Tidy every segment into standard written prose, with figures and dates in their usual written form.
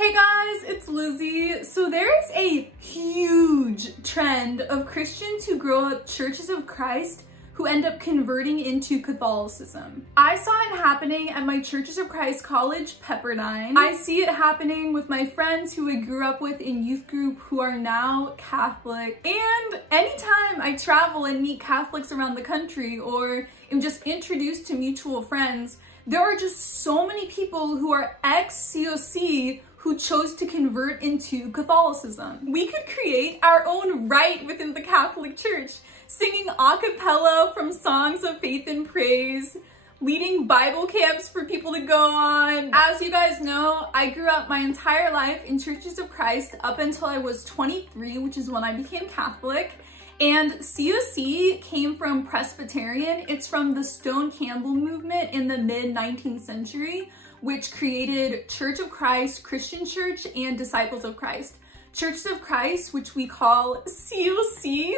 Hey guys, it's Lizzie. So there is a huge trend of Christians who grow up Churches of Christ who end up converting into Catholicism. I saw it happening at my Churches of Christ college, Pepperdine. I see it happening with my friends who I grew up with in youth group who are now Catholic. And anytime I travel and meet Catholics around the country or am just introduced to mutual friends, there are just so many people who are ex-SOOO who chose to convert into Catholicism. We could create our own rite within the Catholic Church, singing a cappella from songs of faith and praise, leading Bible camps for people to go on. As you guys know, I grew up my entire life in Churches of Christ up until I was 23, which is when I became Catholic. And SOOO came from Presbyterian. It's from the Stone-Campbell movement in the mid-19th century, which created Church of Christ, Christian Church, and Disciples of Christ. Churches of Christ, which we call SOOO,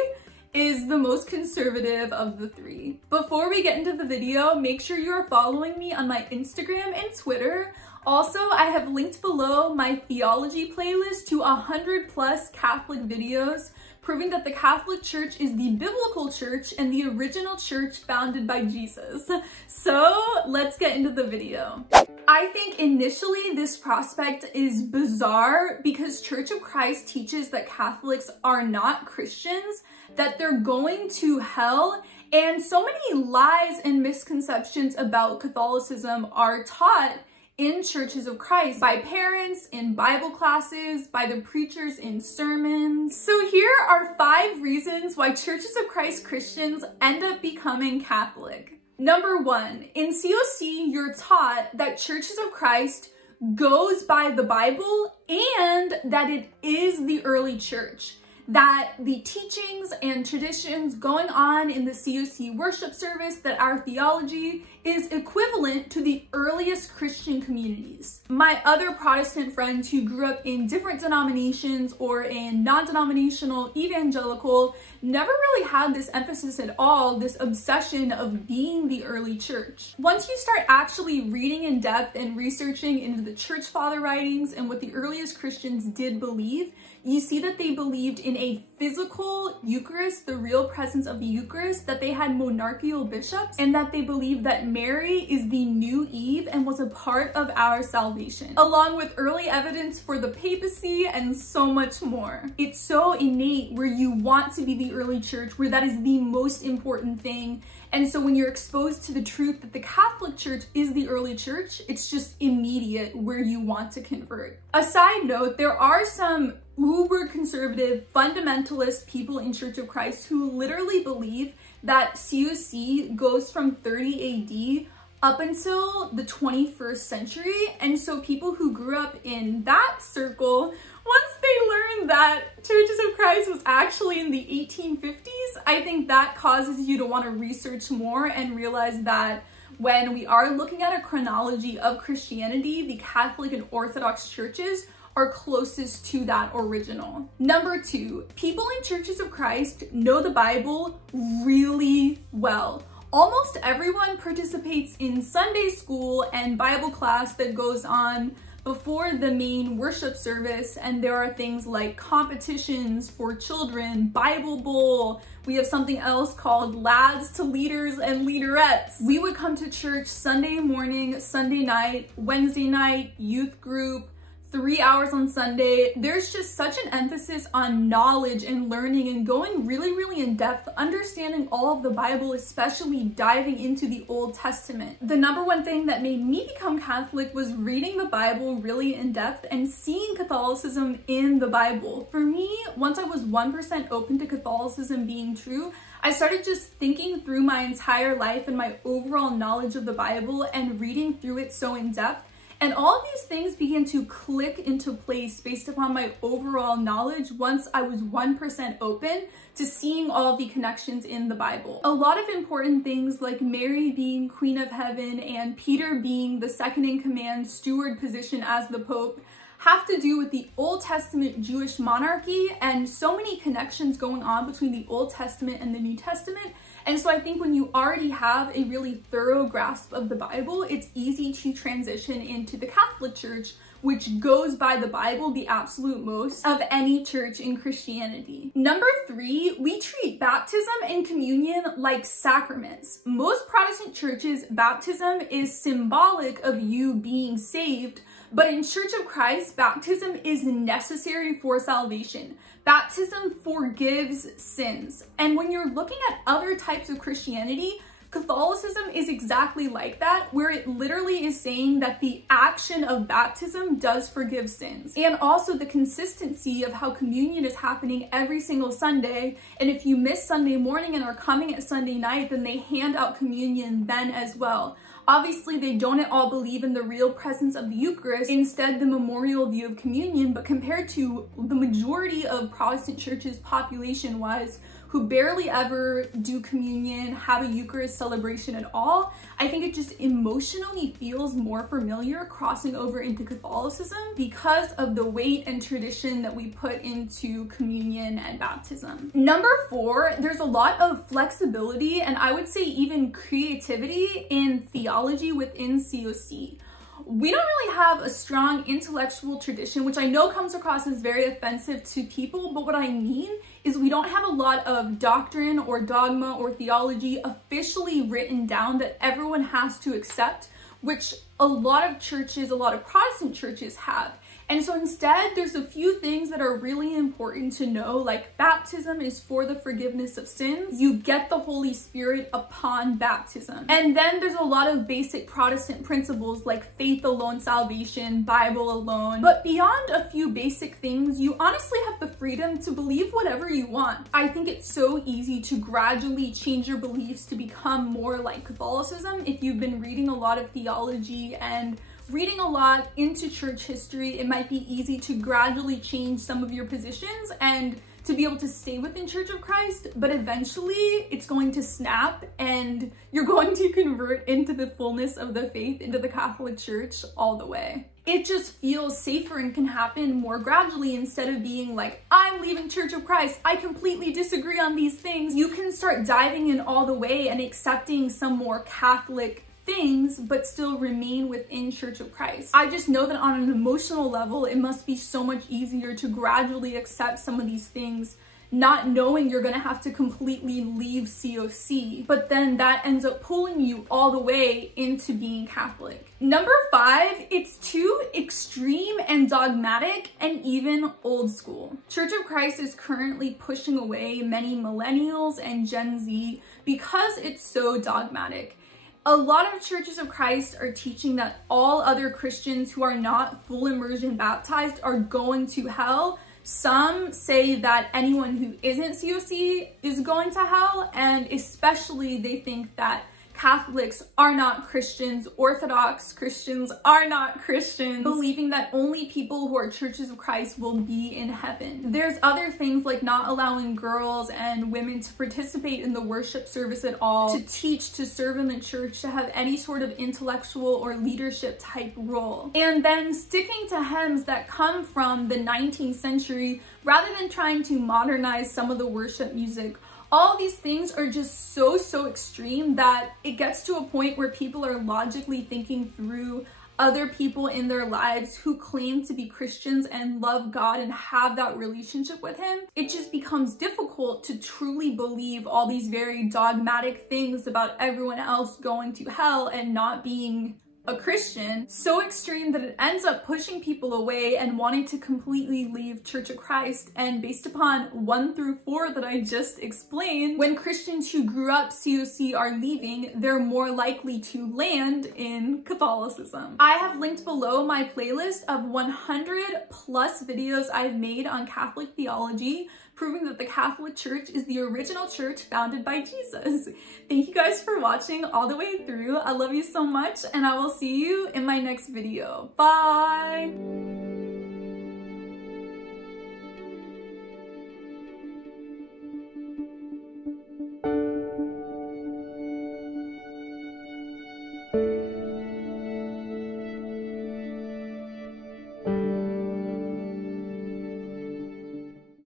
is the most conservative of the three. Before we get into the video, make sure you are following me on my Instagram and Twitter. Also, I have linked below my theology playlist to 100+ Catholic videos proving that the Catholic Church is the biblical church and the original church founded by Jesus. So let's get into the video. I think initially this prospect is bizarre because Church of Christ teaches that Catholics are not Christians, that they're going to hell, and so many lies and misconceptions about Catholicism are taught in Churches of Christ by parents, in Bible classes, by the preachers in sermons. So here are 5 reasons why Churches of Christ Christians end up becoming Catholic. Number 1, in SOOO, you're taught that Churches of Christ goes by the Bible and that it is the early church, that the teachings and traditions going on in the SOOO worship service, that our theology is equivalent to the earliest Christian communities. My other Protestant friends who grew up in different denominations or in non-denominational evangelical never really had this emphasis at all, this obsession of being the early church. Once you start actually reading in depth and researching into the church father writings and what the earliest Christians did believe, you see that they believed in a physical Eucharist, the real presence of the Eucharist, that they had monarchical bishops, and that they believed that Mary is the new Eve and was a part of our salvation, along with early evidence for the papacy and so much more. It's so innate where you want to be the early church, where that is the most important thing. And so when you're exposed to the truth that the Catholic Church is the early church, it's just immediate where you want to convert. A side note, there are some uber conservative fundamentalist people in Church of Christ who literally believe that SOOO goes from 30 AD up until the 21st century. And so people who grew up in that circle, once they learn that Churches of Christ was actually in the 1850s, I think that causes you to want to research more and realize that when we are looking at a chronology of Christianity, the Catholic and Orthodox churches are closest to that original. Number 2, people in Churches of Christ know the Bible really well. Almost everyone participates in Sunday school and Bible class that goes on before the main worship service, and there are things like competitions for children, Bible Bowl. We have something else called Lads to Leaders and Leaderettes. We would come to church Sunday morning, Sunday night, Wednesday night, youth group, 3 hours on Sunday. There's just such an emphasis on knowledge and learning and going really in depth, understanding all of the Bible, especially diving into the Old Testament. The number 1 thing that made me become Catholic was reading the Bible really in depth and seeing Catholicism in the Bible. For me, once I was 1% open to Catholicism being true, I started just thinking through my entire life and my overall knowledge of the Bible and reading through it so in depth. And all of these things began to click into place based upon my overall knowledge once I was 1% open to seeing all of the connections in the Bible. A lot of important things like Mary being Queen of Heaven and Peter being the second in command steward position as the Pope have to do with the Old Testament Jewish monarchy and so many connections going on between the Old Testament and the New Testament. And so I think when you already have a really thorough grasp of the Bible, it's easy to transition into the Catholic Church which goes by the Bible the absolute most of any church in Christianity. Number 3, we treat baptism and communion like sacraments. Most Protestant churches, baptism is symbolic of you being saved, but in Church of Christ, baptism is necessary for salvation. Baptism forgives sins. And when you're looking at other types of Christianity, Catholicism is exactly like that, where it literally is saying that the action of baptism does forgive sins. And also the consistency of how communion is happening every single Sunday. And if you miss Sunday morning and are coming at Sunday night, then they hand out communion then as well. Obviously, they don't at all believe in the real presence of the Eucharist, instead the memorial view of communion, but compared to the majority of Protestant churches population-wise, who barely ever do communion, have a Eucharist celebration at all, I think it just emotionally feels more familiar crossing over into Catholicism because of the weight and tradition that we put into communion and baptism. Number 4, there's a lot of flexibility and I would say even creativity in theology within COC. We don't really have a strong intellectual tradition, which I know comes across as very offensive to people, but what I mean is we don't have a lot of doctrine or dogma or theology officially written down that everyone has to accept, which a lot of churches, a lot of Protestant churches have. And so instead, there's a few things that are really important to know, like baptism is for the forgiveness of sins. You get the Holy Spirit upon baptism. And then there's a lot of basic Protestant principles like faith alone, salvation, Bible alone. But beyond a few basic things, you honestly have the freedom to believe whatever you want. I think it's so easy to gradually change your beliefs to become more like Catholicism if you've been reading a lot of theology and reading a lot into church history. It might be easy to gradually change some of your positions and to be able to stay within Church of Christ, but eventually it's going to snap and you're going to convert into the fullness of the faith, into the Catholic Church all the way. It just feels safer and can happen more gradually instead of being like, I'm leaving Church of Christ, I completely disagree on these things. You can start diving in all the way and accepting some more Catholic things, but still remain within Church of Christ. I just know that on an emotional level, it must be so much easier to gradually accept some of these things, not knowing you're gonna have to completely leave COC, but then that ends up pulling you all the way into being Catholic. Number 5, it's too extreme and dogmatic and even old school. Church of Christ is currently pushing away many millennials and Gen Z because it's so dogmatic. A lot of churches of Christ are teaching that all other Christians who are not full immersion baptized are going to hell. Some say that anyone who isn't COC is going to hell, and especially they think that Catholics are not Christians, Orthodox Christians are not Christians, believing that only people who are Churches of Christ will be in heaven. There's other things like not allowing girls and women to participate in the worship service at all, to teach, to serve in the church, to have any sort of intellectual or leadership type role. And then sticking to hymns that come from the 19th century rather than trying to modernize some of the worship music. All these things are just so extreme that it gets to a point where people are logically thinking through other people in their lives who claim to be Christians and love God and have that relationship with Him. It just becomes difficult to truly believe all these very dogmatic things about everyone else going to hell and not being a Christian, so extreme that it ends up pushing people away and wanting to completely leave Church of Christ. And based upon 1 through 4 that I just explained, when Christians who grew up COC are leaving, they're more likely to land in Catholicism. I have linked below my playlist of 100 plus videos I've made on Catholic theology, proving that the Catholic Church is the original church founded by Jesus. Thank you guys for watching all the way through. I love you so much, and I will see you in my next video. Bye!